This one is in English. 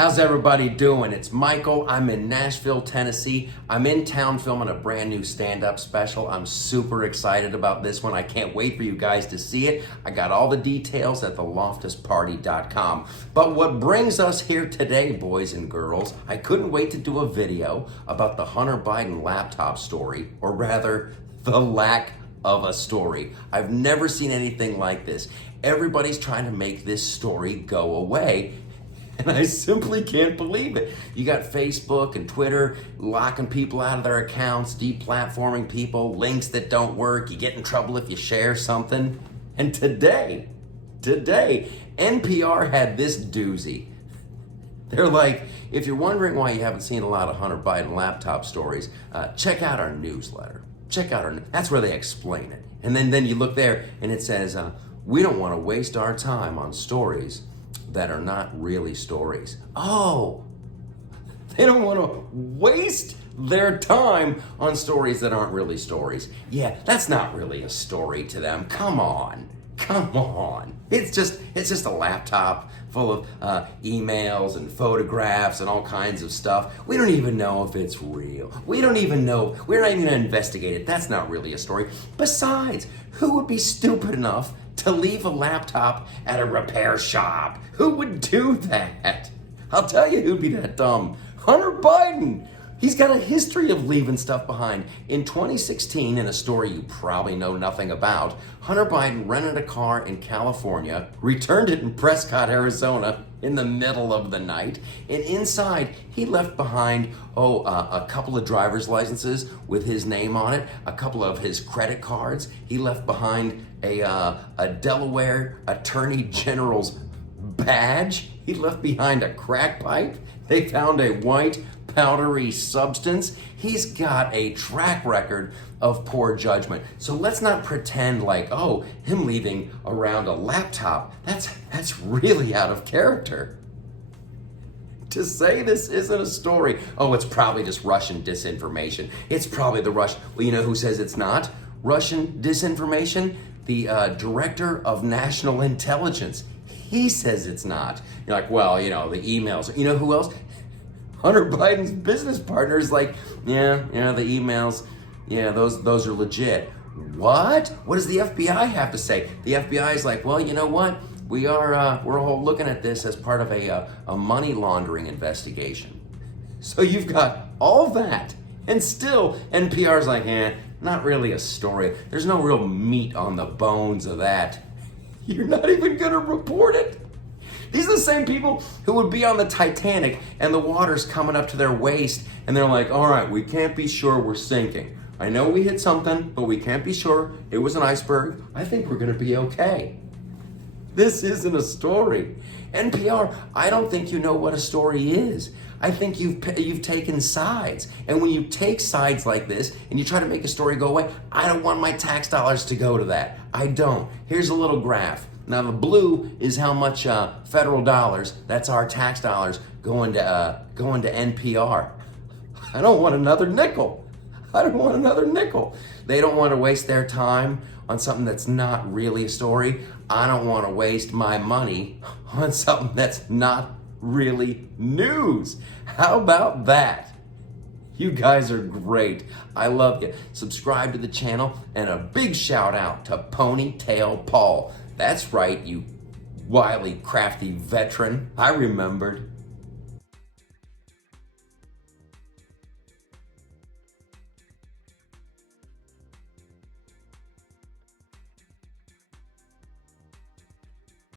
How's everybody doing? It's Michael. I'm in Nashville, Tennessee. I'm in town filming a brand new stand-up special. I'm super excited about this one. I can't wait for you guys to see it. I got all the details at loftusparty.com. But what brings us here today, boys and girls, I couldn't wait to do a video about the Hunter Biden laptop story, or rather, the lack of a story. I've never seen anything like this. Everybody's trying to make this story go away, and I simply can't believe it. You got Facebook and Twitter locking people out of their accounts, deplatforming people, links that don't work. You get in trouble if you share something. And today, NPR had this doozy. They're like, if you're wondering why you haven't seen a lot of Hunter Biden laptop stories, check out our newsletter. That's where they explain it. And then you look there and it says, we don't want to waste our time on stories that are not really stories. Oh, they don't want to waste their time on stories that aren't really stories. Yeah, that's not really a story to them. Come on. It's just a laptop full of emails and photographs and all kinds of stuff. We don't even know if it's real. We don't even know. We're not even going to investigate it. That's not really a story. Besides, who would be stupid enough to leave a laptop at a repair shop? Who would do that? I'll tell you who'd be that dumb. Hunter Biden. He's got a history of leaving stuff behind. In 2016, in a story you probably know nothing about, Hunter Biden rented a car in California, returned it in Prescott, Arizona, in the middle of the night, and inside he left behind, a couple of driver's licenses with his name on it, a couple of his credit cards. He left behind a Delaware Attorney General's badge. He left behind a crack pipe. They found a white powdery substance. He's got a track record of poor judgment. So let's not pretend like, him leaving around a laptop, that's really out of character. To say this isn't a story, it's probably just Russian disinformation. It's probably the Russian. Well, you know who says it's not Russian disinformation? The Director of National Intelligence. He says it's not. You're like, the emails. You know who else? Hunter Biden's business partner is like, the emails, those are legit. What? What does the FBI have to say? The FBI is like, well, you know what? We're all looking at this as part of a money laundering investigation. So you've got all that, and still NPR's like, not really a story. There's no real meat on the bones of that. You're not even gonna report it. These are the same people who would be on the Titanic and the water's coming up to their waist and they're like, all right, we can't be sure we're sinking. I know we hit something, but we can't be sure. It was an iceberg. I think we're gonna be okay. This isn't a story. NPR, I don't think you know what a story is. I think you've taken sides. And when you take sides like this and you try to make a story go away, I don't want my tax dollars to go to that. I don't. Here's a little graph. Now the blue is how much federal dollars, that's our tax dollars, going to NPR. I don't want another nickel. They don't want to waste their time on something that's not really a story. I don't want to waste my money on something that's not really news. How about that? You guys are great. I love you. Subscribe to the channel, and a big shout out to Ponytail Paul. That's right, you wily, crafty veteran. I remembered.